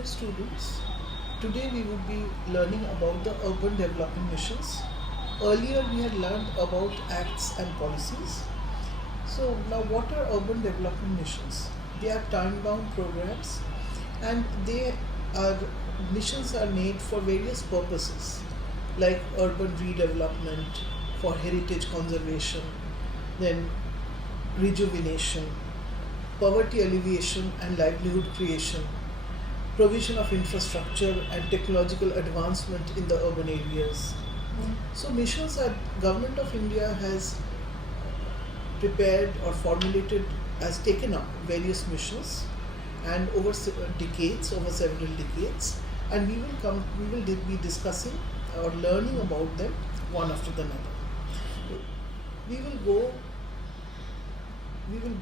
dear students, today we would be learning about the urban development missions. Earlier we had learned about acts and policies. So now what are urban development missions? They are time-bound programs and are missions are made for various purposes like urban redevelopment, for heritage conservation, then rejuvenation, poverty alleviation and livelihood creation, provision of infrastructure and technological advancement in the urban areas. So missions are Government of India has prepared or formulated, has taken up various missions and over several decades, and we will be discussing or learning about them one after the other. We will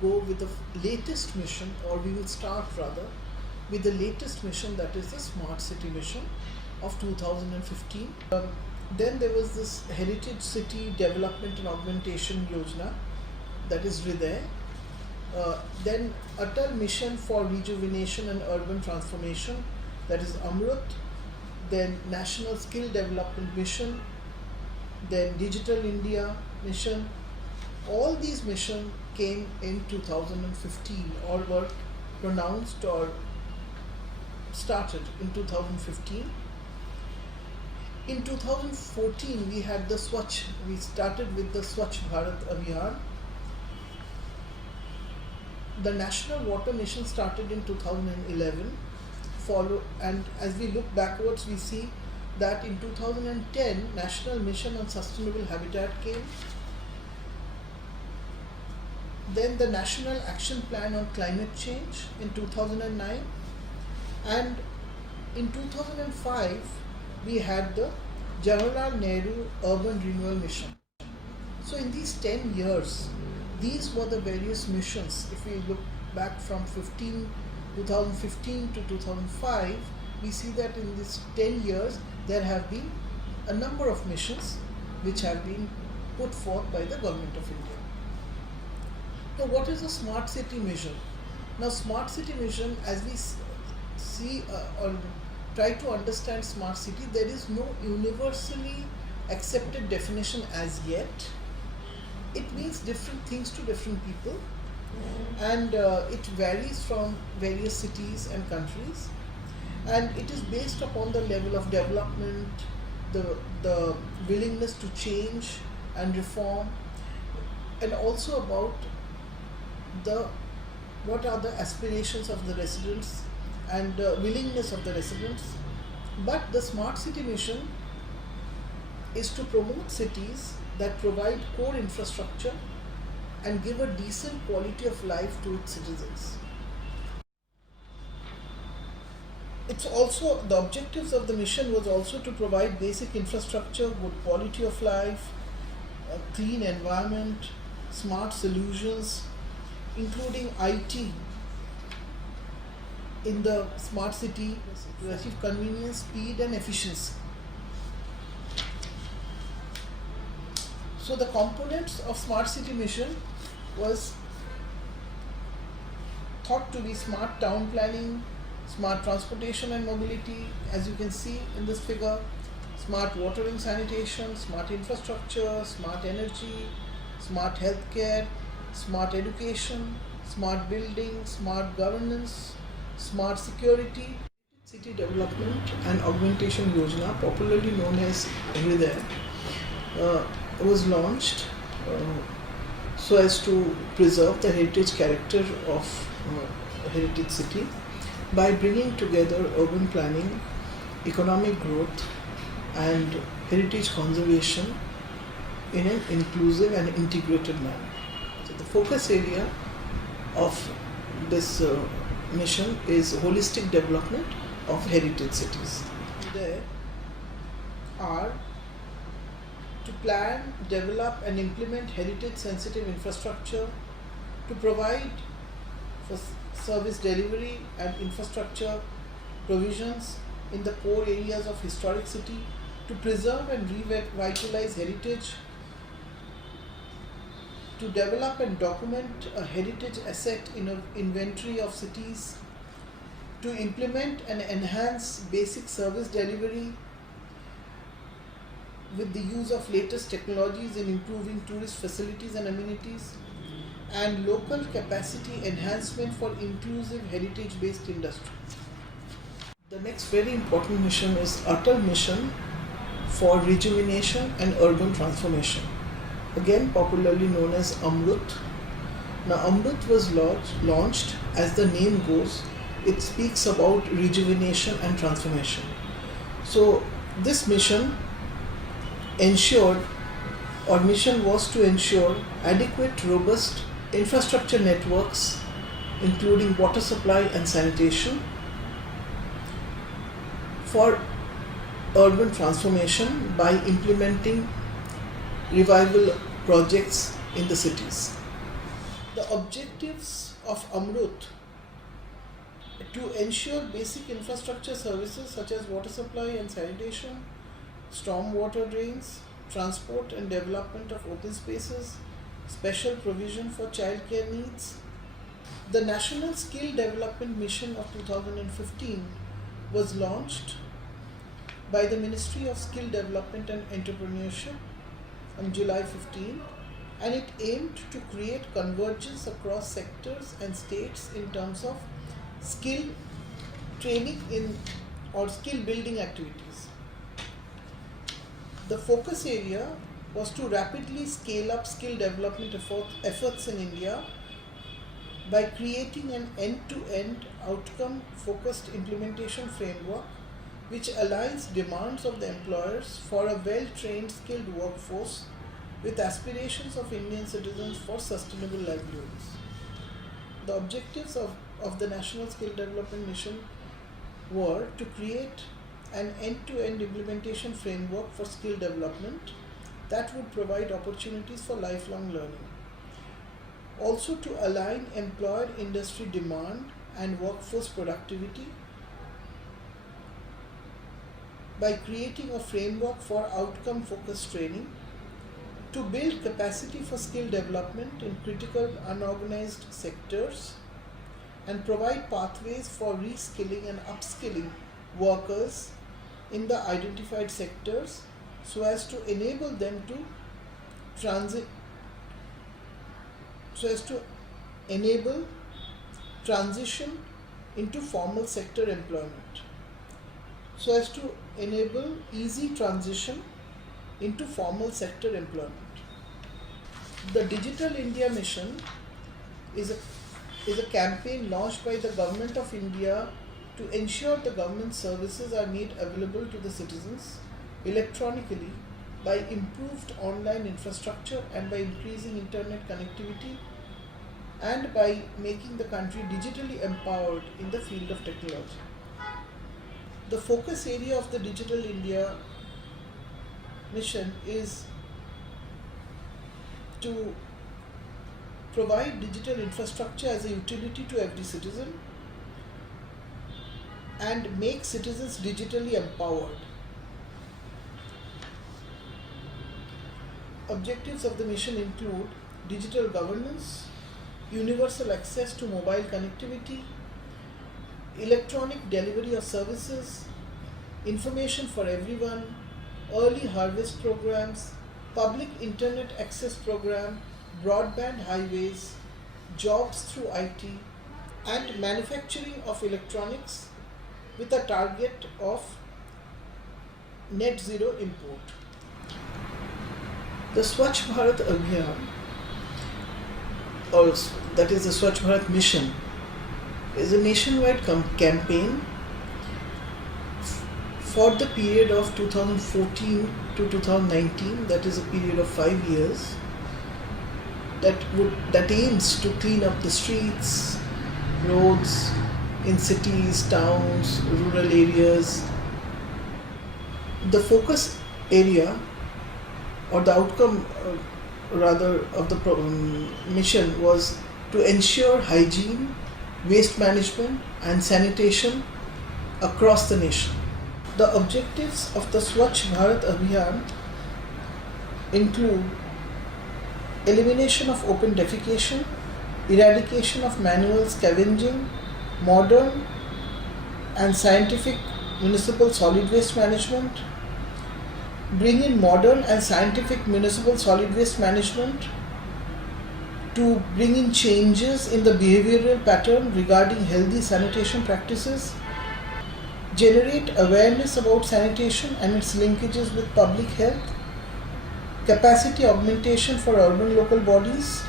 go with the latest mission, or we will start rather with the latest mission, that is the Smart City mission of 2015. Then there was this Heritage City Development and Augmentation Yojana, that is Hriday. Then Atal Mission for Rejuvenation and Urban Transformation, that is Amrut. Then National Skill Development Mission, then Digital India Mission. All these missions came in 2015 or were pronounced or started in 2015. In 2014 we had the Swachh, we started with the Swachh Bharat Abhiyan. The National Water Mission started in 2011, and as we look backwards we see that in 2010 National Mission on Sustainable Habitat came. Then the National Action Plan on Climate Change in 2009, and in 2005 we had the Jawaharlal Nehru Urban Renewal Mission. So in these 10 years, these were the various missions. If we look back from 2015 to 2005, we see that in these 10 years there have been a number of missions which have been put forth by the Government of India. Now what is a Smart City mission? Now Smart City mission, as we see or try to understand Smart City, there is no universally accepted definition as yet. It means different things to different people, and it varies from various cities and countries, and it is based upon the level of development, the willingness to change and reform, and also about what are the aspirations of the residents and willingness of the residents. But the Smart City mission is to promote cities that provide core infrastructure and give a decent quality of life to its citizens. It's also, the objectives of the mission was also to provide basic infrastructure, good quality of life, a clean environment, smart solutions, including IT in the smart city to achieve convenience, speed and efficiency. So the components of Smart City mission was thought to be smart town planning, smart transportation and mobility, as you can see in this figure, smart water and sanitation, smart infrastructure, smart energy, smart healthcare, smart education, smart building, smart governance, smart security. City Development and Augmentation Yojana, popularly known as Hriday, was launched so as to preserve the heritage character of a heritage city by bringing together urban planning, economic growth and heritage conservation in an inclusive and integrated manner. So the focus area of this mission is holistic development of heritage cities. There are to plan, develop and implement heritage sensitive infrastructure, to provide for service delivery and infrastructure provisions in the core areas of historic city, to preserve and revitalize heritage, to develop and document a heritage asset in an inventory of cities, to implement and enhance basic service delivery with the use of latest technologies in improving tourist facilities and amenities, and local capacity enhancement for inclusive heritage-based industry. The next very important mission is Atal Mission for Rejuvenation and Urban Transformation, again popularly known as Amrut. Now Amrut was launched, as the name goes, it speaks about rejuvenation and transformation. So this mission was to ensure adequate, robust infrastructure networks, including water supply and sanitation, for urban transformation by implementing revival projects in the cities. The objectives of Amrut to ensure basic infrastructure services such as water supply and sanitation, storm water drains, transport and development of open spaces, special provision for childcare needs. The National Skill Development Mission of 2015 was launched by the Ministry of Skill Development and Entrepreneurship on July 15, and it aimed to create convergence across sectors and states in terms of skill training or skill building activities. The focus area was to rapidly scale up skill development efforts in India by creating an end-to-end outcome-focused implementation framework which aligns demands of the employers for a well-trained, skilled workforce with aspirations of Indian citizens for sustainable livelihoods. The objectives of the National Skill Development Mission were to create an end-to-end implementation framework for skill development that would provide opportunities for lifelong learning. Also to align employer-industry demand and workforce productivity by creating a framework for outcome-focused training, to build capacity for skill development in critical unorganized sectors, and provide pathways for reskilling and upskilling workers in the identified sectors so as to enable them to transition into formal sector employment, so as to enable easy transition into formal sector employment. The Digital India Mission is a campaign launched by the Government of India to ensure the government services are made available to the citizens electronically by improved online infrastructure and by increasing internet connectivity and by making the country digitally empowered in the field of technology. The focus area of the Digital India Mission is to provide digital infrastructure as a utility to every citizen and make citizens digitally empowered. Objectives of the mission include digital governance, universal access to mobile connectivity, electronic delivery of services, information for everyone, early harvest programs, public internet access program, broadband highways, jobs through IT, and manufacturing of electronics with a target of net zero import. The Swachh Bharat Abhiyan, or that is the Swachh Bharat Mission, is a nationwide campaign for the period of 2014 to 2019, that is a period of 5 years, that aims to clean up the streets, roads in cities, towns, rural areas. The focus area or the outcome of the mission was to ensure hygiene, waste management and sanitation across the nation. The objectives of the Swachh Bharat Abhiyan include elimination of open defecation, eradication of manual scavenging, modern and scientific municipal solid waste management. Bring in modern and scientific municipal solid waste management to bring in changes in the behavioral pattern regarding healthy sanitation practices. Generate awareness about sanitation and its linkages with public health. Capacity augmentation for urban local bodies,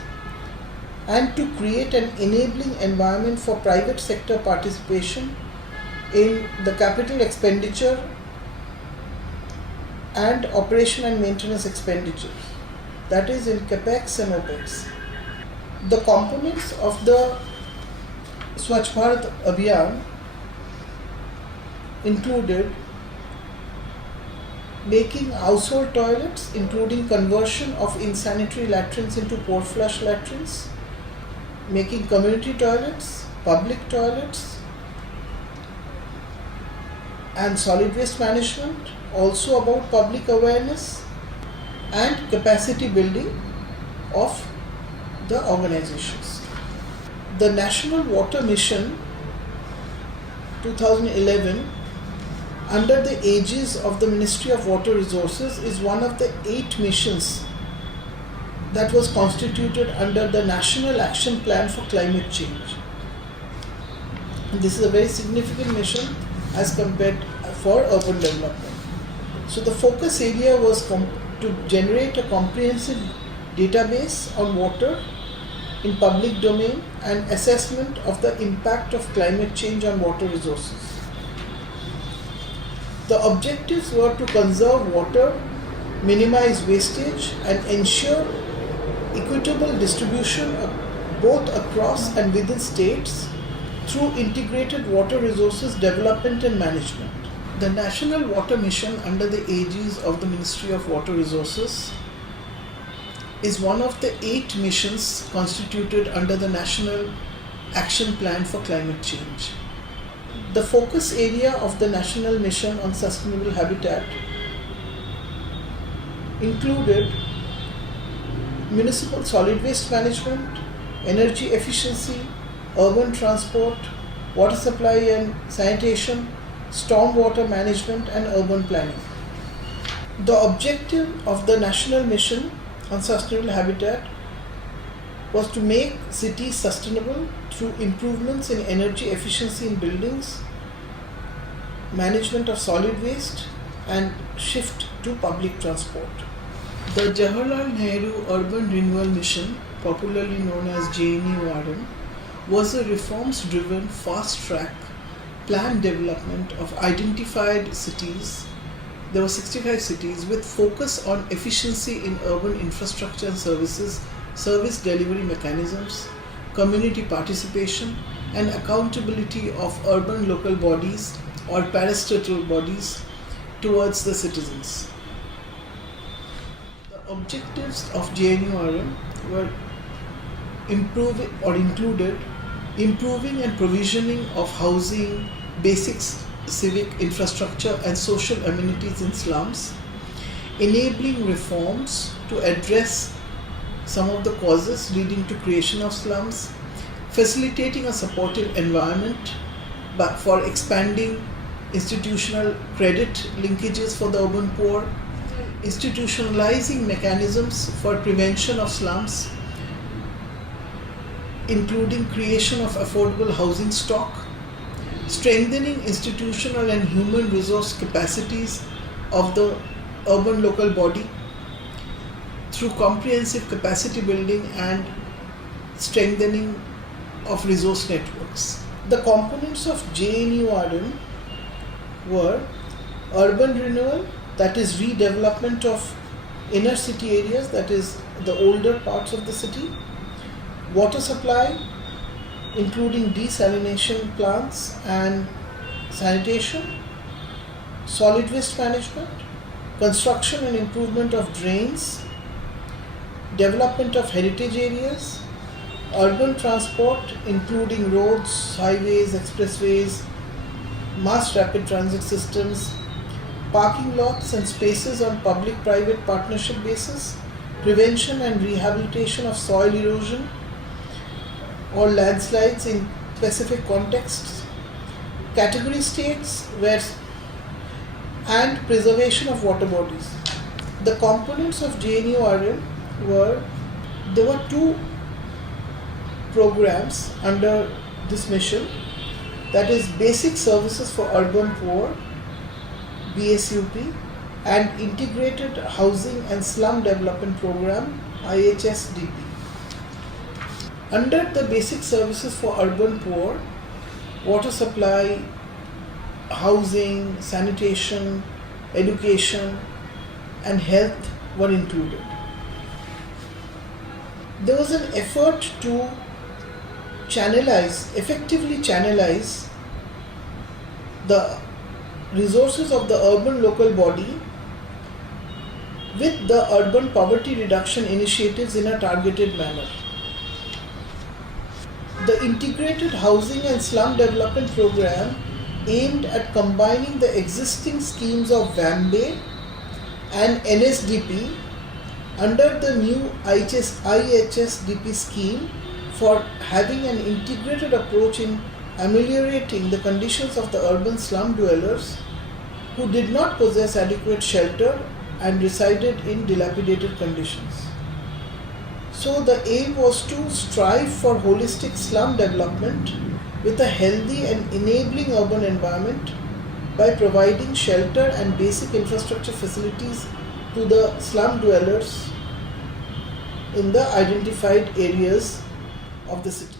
and to create an enabling environment for private sector participation in the capital expenditure and operation and maintenance expenditure, that is in CAPEX and OPEX. The components of the Swachh Bharat Abhiyan included making household toilets, including conversion of insanitary latrines into port flush latrines, making community toilets, public toilets, and solid waste management, also about public awareness and capacity building of the organizations. The National Water Mission 2011, under the aegis of the Ministry of Water Resources, is one of the 8 missions that was constituted under the National Action Plan for Climate Change. And this is a very significant mission as compared for urban development. So the focus area was to generate a comprehensive database on water in public domain and assessment of the impact of climate change on water resources. The objectives were to conserve water, minimize wastage, and ensure equitable distribution both across and within states through integrated water resources development and management. The National Water Mission, under the aegis of the Ministry of Water Resources, is one of the 8 missions constituted under the National Action Plan for Climate Change. The focus area of the National Mission on Sustainable Habitat included municipal solid waste management, energy efficiency, urban transport, water supply and sanitation, stormwater management, and urban planning. The objective of the National Mission on Sustainable Habitat was to make cities sustainable through improvements in energy efficiency in buildings, management of solid waste, and shift to public transport. The Jawaharlal Nehru Urban Renewal Mission, popularly known as JNURM, was a reforms-driven, fast-track planned development of identified cities. There were 65 cities with focus on efficiency in urban infrastructure and services, service delivery mechanisms, community participation, and accountability of urban local bodies or parastatal bodies towards the citizens. The objectives of JNURM were included improving and provisioning of housing, basic civic infrastructure and social amenities in slums, enabling reforms to address some of the causes leading to creation of slums, facilitating a supportive environment for expanding institutional credit linkages for the urban poor, institutionalizing mechanisms for prevention of slums, including creation of affordable housing stock, strengthening institutional and human resource capacities of the urban local body through comprehensive capacity building and strengthening of resource networks. The components of JNURM were urban renewal, that is redevelopment of inner city areas, that is the older parts of the city, water supply, including desalination plants and sanitation, solid waste management, construction and improvement of drains, development of heritage areas, urban transport including roads, highways, expressways, mass rapid transit systems, parking lots and spaces on public-private partnership basis, prevention and rehabilitation of soil erosion or landslides in specific contexts, category states were and preservation of water bodies. The components of JNURM were, there were two programs under this mission, that is Basic Services for Urban Poor, BSUP, and Integrated Housing and Slum Development Program, IHSDP. Under the Basic Services for Urban Poor, water supply, housing, sanitation, education, and health were included. There was an effort to effectively channelize the resources of the urban local body with the urban poverty reduction initiatives in a targeted manner. The Integrated Housing and Slum Development Program aimed at combining the existing schemes of WAMBE and NSDP under the new IHSDP scheme for having an integrated approach in ameliorating the conditions of the urban slum dwellers who did not possess adequate shelter and resided in dilapidated conditions. So the aim was to strive for holistic slum development with a healthy and enabling urban environment by providing shelter and basic infrastructure facilities to the slum dwellers in the identified areas of the city.